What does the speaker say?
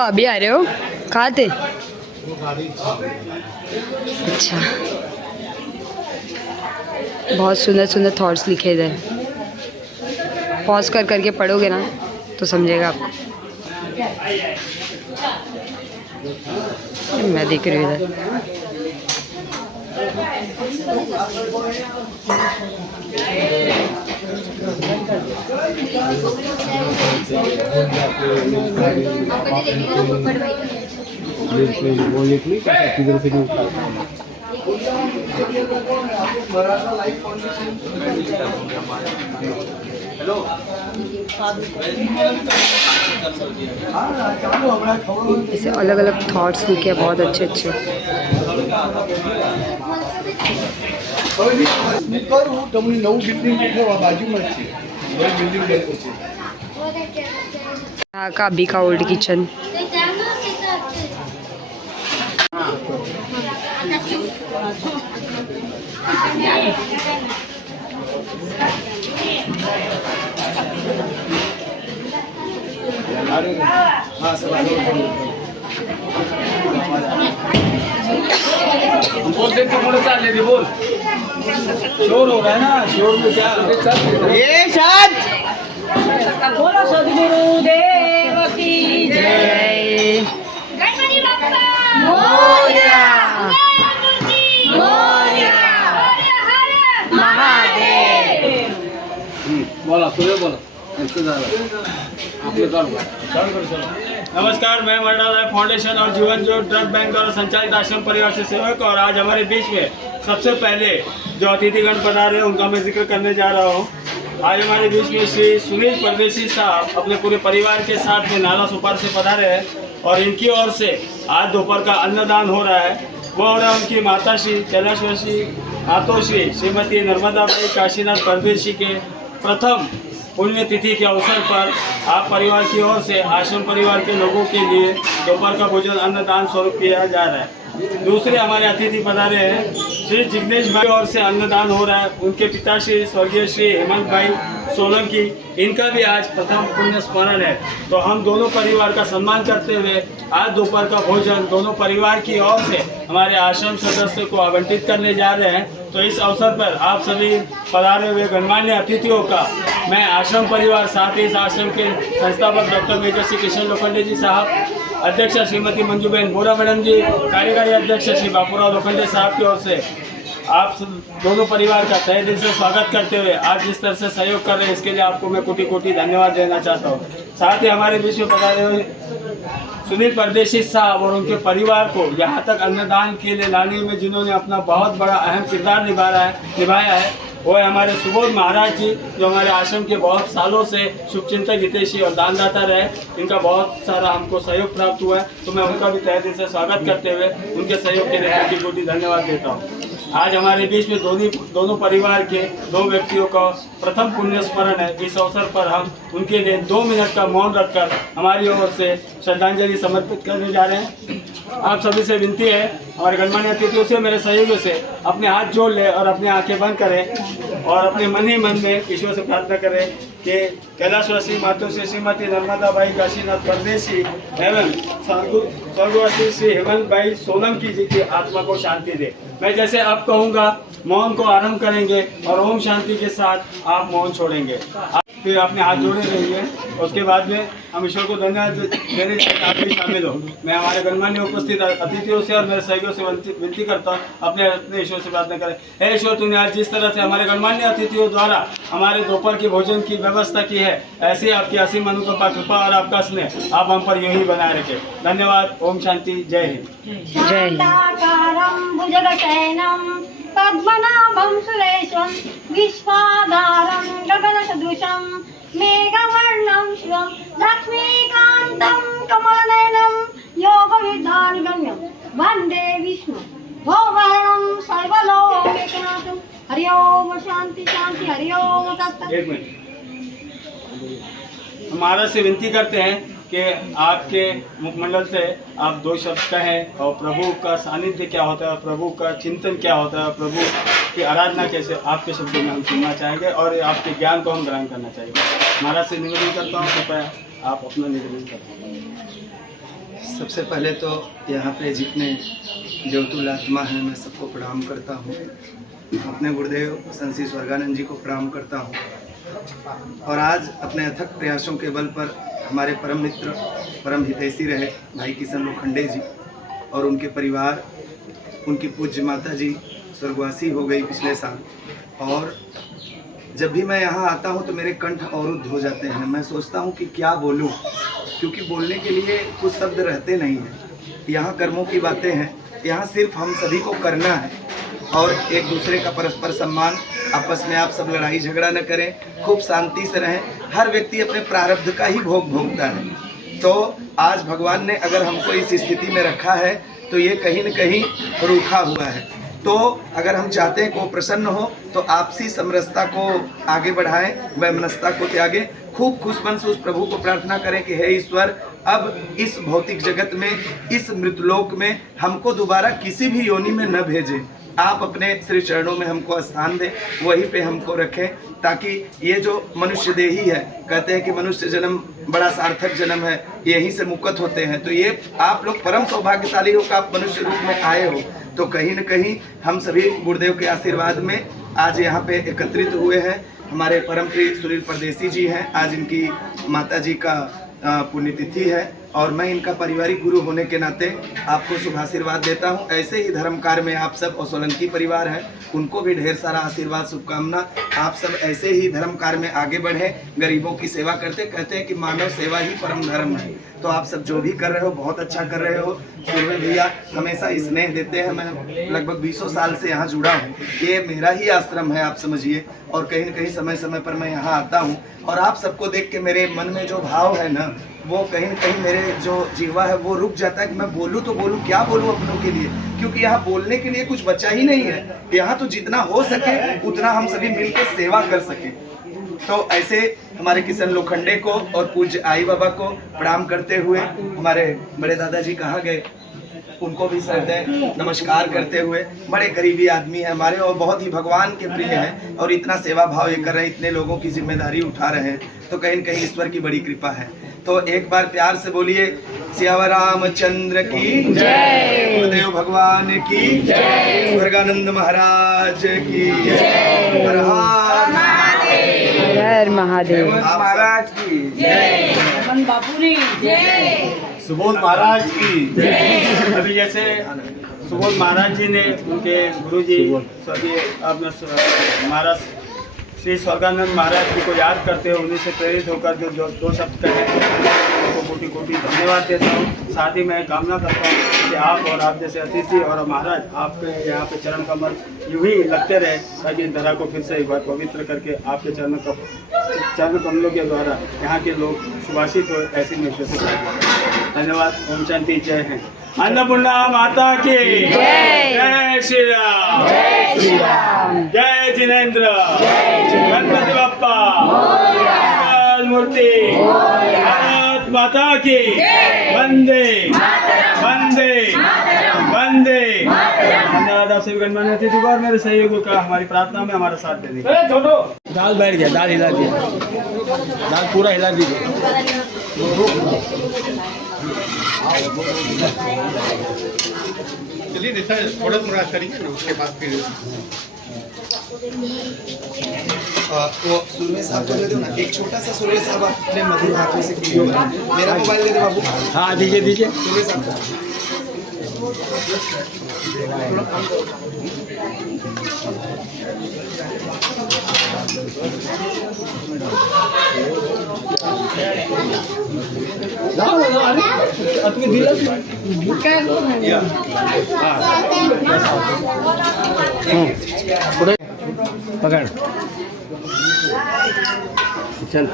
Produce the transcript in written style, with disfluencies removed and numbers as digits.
पापा अभी आ रहे हो? कहाँ थे? अच्छा, बहुत सुंदर सुंदर थॉट्स लिखे इधर। पॉज कर करके पढ़ोगे ना तो समझेगा आपको। मैं देख रही हूँ इधर। इसे अलग अलग थॉट्स लिखे बहुत अच्छे अच्छे। यहाँ का अभी का ओल्ड किचन। बोल दे थोड़ा सा ले दे बोल। शोर हो रहा है ना, शोर में क्या ये शाद बोलो सद्गुरु देव की जय। गणपति बप्पा मोरया। मोरया। महादेव। बोला सुनो बोलो ऐसे ज़्यादा आपने करो। नमस्कार, मैं मरणालय फाउंडेशन और जीवन जो ड्रग बैंक द्वारा संचालित आश्रम परिवार से सेवक, और आज हमारे बीच में सबसे पहले जो अतिथिगण पधारे हैं उनका मैं जिक्र करने जा रहा हूँ। आज हमारे बीच में श्री सुनील परदेशी साहब अपने पूरे परिवार के साथ में नाला सुपार से पधारे हैं, और इनकी ओर से आज दोपहर का अन्नदान हो रहा है। वो हो रहा है उनकी माता श्री कैलाशवासी मातोश्री श्रीमती नर्मदाबाई काशीनाथ परदेशी के प्रथम पुण्यतिथि के अवसर पर आप परिवार की ओर से आश्रम परिवार के लोगों के लिए दोपहर का भोजन अन्नदान स्वरूप किया जा रहा है। दूसरे हमारे अतिथि पधारे हैं श्री जिग्नेश भाई और से अन्नदान हो रहा है। उनके पिता श्री स्वर्गीय श्री हेमंत भाई सोलंकी, इनका भी आज प्रथम पुण्य स्मरण है। तो हम दोनों परिवार का सम्मान करते हुए आज दोपहर का भोजन दोनों परिवार की ओर से हमारे आश्रम सदस्य को आवंटित करने जा रहे हैं। तो इस अवसर पर आप सभी पधारे हुए गणमान्य अतिथियों का मैं आश्रम परिवार, साथ ही इस आश्रम के संस्थापक डॉक्टर मेजर श्री किशन लोखंडे जी साहब, अध्यक्ष श्रीमती मंजूबेन बोरा मैडम जी, कार्यकारी अध्यक्ष श्री बापूराव लोखंडे साहब की ओर से आप दोनों परिवार का तहे दिल से स्वागत करते हुए आज जिस तरह से सहयोग कर रहे हैं इसके लिए आपको मैं कोटि कोटि धन्यवाद देना चाहता हूँ। साथ ही हमारे बीच में पधारे हुए सुनील परदेशी साहब और उनके परिवार को यहाँ तक अन्नदान के लिए लाने में जिन्होंने अपना बहुत बड़ा अहम किरदार निभाया है वो है हमारे सुबोध महाराज जी, जो हमारे आश्रम के बहुत सालों से शुभचिंतक, हितैषी और दानदाता रहे। इनका बहुत सारा हमको सहयोग प्राप्त हुआ है, तो मैं उनका भी तहे दिल से स्वागत करते हुए उनके सहयोग के लिए कोटि कोटि धन्यवाद देता हूँ। आज हमारे बीच में दोनों परिवार के दो व्यक्तियों का प्रथम पुण्य स्मरण है। इस अवसर पर हम उनके लिए 2 मिनट का मौन रखकर हमारी ओर से श्रद्धांजलि समर्पित करने जा रहे हैं। आप सभी से विनती है, हमारे गणमान्य अतिथियों से, मेरे सहयोगियों से, अपने हाथ जोड़ ले और अपनी आंखें बंद करें और अपने मन ही मन में ईश्वर से प्रार्थना करें कि कैलाशवासी मातोश्री श्रीमती नर्मदाबाई काशीनाथ परदेशी एवं स्वर्गवासी श्री हेमंत भाई सोलंकी जी की आत्मा को शांति दे। मैं जैसे अब कहूँगा मौन को आरंभ करेंगे और ओम शांति के साथ आप मौन छोड़ेंगे। फिर अपने हाथ जोड़े रहिए। उसके बाद में हम ईश्वर को धन्यवाद देने से आप भी शामिल हो। मैं हमारे गणमान्य उपस्थित अतिथियों से और मेरे सहयोगियों से विनती करता हूँ अपने ईश्वर से प्रार्थना करें। हे ईश्वर, तूने आज जिस तरह से हमारे गणमान्य अतिथियों द्वारा हमारे दोपहर के भोजन की व्यवस्था की है, ऐसे आपकी असीम अनुकंपा, कृपा और आपका स्नेह आप हम पर यूं ही बनाए रखें। धन्यवाद। ओम शांति। जय हिंद। जय हिंद। पद्मनाभं सुरेशं विश्वाधारं गगनसदृशं मेघवर्णं शिवं लक्ष्मीकान्तं कमलनयनं योगविद्यानिगम्यं वन्दे विष्णु भोगहरणं सर्वलोकैकनाथं। हरि ओम शांति शांति। हरि ओम तत्सत्। एक मिनट, हमारा से विनती करते हैं कि आपके मुखमंडल से आप 2 शब्द कहें और प्रभु का सानिध्य क्या होता है, प्रभु का चिंतन क्या होता है, प्रभु की आराधना कैसे, आपके शब्दों में हम सुनना चाहेंगे और आपके ज्ञान को हम ग्रहण करना चाहेंगे। महाराज से निवेदन करता हूँ, कृपया आप अपना निवेदन करें। सबसे पहले तो यहाँ पे जितने देवतुल्य आत्मा हैं मैं सबको प्रणाम करता हूँ। अपने गुरुदेव संत श्री स्वर्गानंद जी को प्रणाम करता हूँ। और आज अपने अथक प्रयासों के बल पर हमारे परम मित्र परम हितैषी रहे भाई किशन लोखंडे जी और उनके परिवार, उनकी पूज्य माता जी स्वर्गवासी हो गई पिछले साल। और जब भी मैं यहाँ आता हूँ तो मेरे कंठ अवरुद्ध हो जाते हैं। मैं सोचता हूँ कि क्या बोलूँ, क्योंकि बोलने के लिए कुछ शब्द रहते नहीं हैं। यहाँ कर्मों की बातें हैं, यहाँ सिर्फ हम सभी को करना है और एक दूसरे का परस्पर सम्मान, आपस में आप सब लड़ाई झगड़ा न करें, खूब शांति से रहें। हर व्यक्ति अपने प्रारब्ध का ही भोग भोगता है। तो आज भगवान ने अगर हमको इस स्थिति में रखा है तो ये कहीं न कहीं रूखा हुआ है। तो अगर हम चाहते हैं कि वो प्रसन्न हो तो आपसी समरसता को आगे बढ़ाएं, वैमनस्यता को त्यागें। खूब खुश मन से उस प्रभु को प्रार्थना करें कि हे ईश्वर, अब इस भौतिक जगत में, इस मृतलोक में हमको दोबारा किसी भी योनि में न भेजें। आप अपने श्री चरणों में हमको स्थान दें, वहीं पे हमको रखें, ताकि ये जो मनुष्य देही है, कहते हैं कि मनुष्य जन्म बड़ा सार्थक जन्म है, यहीं से मुक्त होते हैं। तो ये आप लोग परम सौभाग्यशाली हो कि आप मनुष्य रूप में आए हो। तो कहीं न कहीं हम सभी गुरुदेव के आशीर्वाद में आज यहाँ पे एकत्रित हुए हैं। हमारे परम प्रिय सुनील परदेसी जी हैं, आज इनकी माता जी का पुण्यतिथि है और मैं इनका पारिवारिक गुरु होने के नाते आपको शुभ आशीर्वाद देता हूं। ऐसे ही धर्म कार्य में आप सब और सोलंकी परिवार है, उनको भी ढेर सारा आशीर्वाद, शुभकामना। आप सब ऐसे ही धर्म कार्य में आगे बढ़े, गरीबों की सेवा करते। कहते हैं कि मानव सेवा ही परम धर्म है। तो आप सब जो भी कर रहे हो बहुत अच्छा कर रहे हो। सूर्य भैया हमेशा स्नेह देते हैं। मैं लगभग 20 साल से यहाँ जुड़ा हूँ, ये मेरा ही आश्रम है आप समझिए। और कहीं न कहीं समय समय पर मैं यहाँ आता हूँ और आप सबको देख के मेरे मन में जो भाव है ना, वो कहीं न कहीं मेरे जो जीवा है वो रुक जाता है कि मैं बोलूँ तो बोलूँ, क्या बोलूँ अपनों के लिए, क्योंकि यहाँ बोलने के लिए कुछ बचा ही नहीं है। यहाँ तो जितना हो सके उतना हम सभी मिलकर सेवा कर सकें। तो ऐसे हमारे किशन लोखंडे को और पूज्य आई बाबा को प्रणाम करते हुए, हमारे बड़े दादाजी कहाँ गए, उनको भी श्रद्धेय नमस्कार करते हुए, बड़े करीबी आदमी है हमारे और बहुत ही भगवान के प्रिय हैं और इतना सेवा भाव ये कर रहे हैं, इतने लोगों की जिम्मेदारी उठा रहे हैं। तो कहीं न कहीं ईश्वर की बड़ी कृपा है। तो एक बार प्यार से बोलिए सियावर रामचंद्र की जय, गुरुदेव भगवान की जय, स्वर्गानंद महाराज की जय, हर महादेव महाराज की जय, बापूरी जय, सुबोध महाराज की जय। अभी जैसे सुबोध महाराज जी ने उनके गुरु जी स्वर्गीय अपने महाराज श्री स्वर्गानंद महाराज जी को याद करते हुए उन्हीं से प्रेरित होकर जो दो शब्द कहे, उनको कोटि कोटि धन्यवाद देता हूँ। साथ ही मैं कामना करता हूँ कि आप और आप जैसे अतिथि और महाराज आपके यहाँ पे चरण कमल यूं ही लगते रहे, ताकि इस धरा को फिर से एक बार पवित्र करके आपके चरण कमलों के द्वारा यहाँ के लोग सुभाषित हो, ऐसी मैं धन्यवाद। ओम शांति, जय है। अन्नपूर्णा माता की जय, जय श्री राम, जय श्री राम, जय जिनेन्द्र, गणपति बप्पा, मूर्ति, भारत माता की वंदे वंदे वंदे। धन्यवाद आप सभी गणमान्य अतिथि और मेरे सहयोगियों का हमारी प्रार्थना में हमारा साथ देने का। दाल बैठ गया, दाल हिला दिया, दाल पूरा हिला दीजिए। चलिए जैसा थोड़ा थोड़ा करेंगे ना, उसके बाद फिर वो सुरवे साहब को दे दो ना, एक छोटा सा सुरवे साहब अपने मधुर हाथों से वीडियो बनाएं। मेरा मोबाइल दे दे बाबू। हाँ दीजिए दीजिए। सुरवे साहब को पकड़ चल।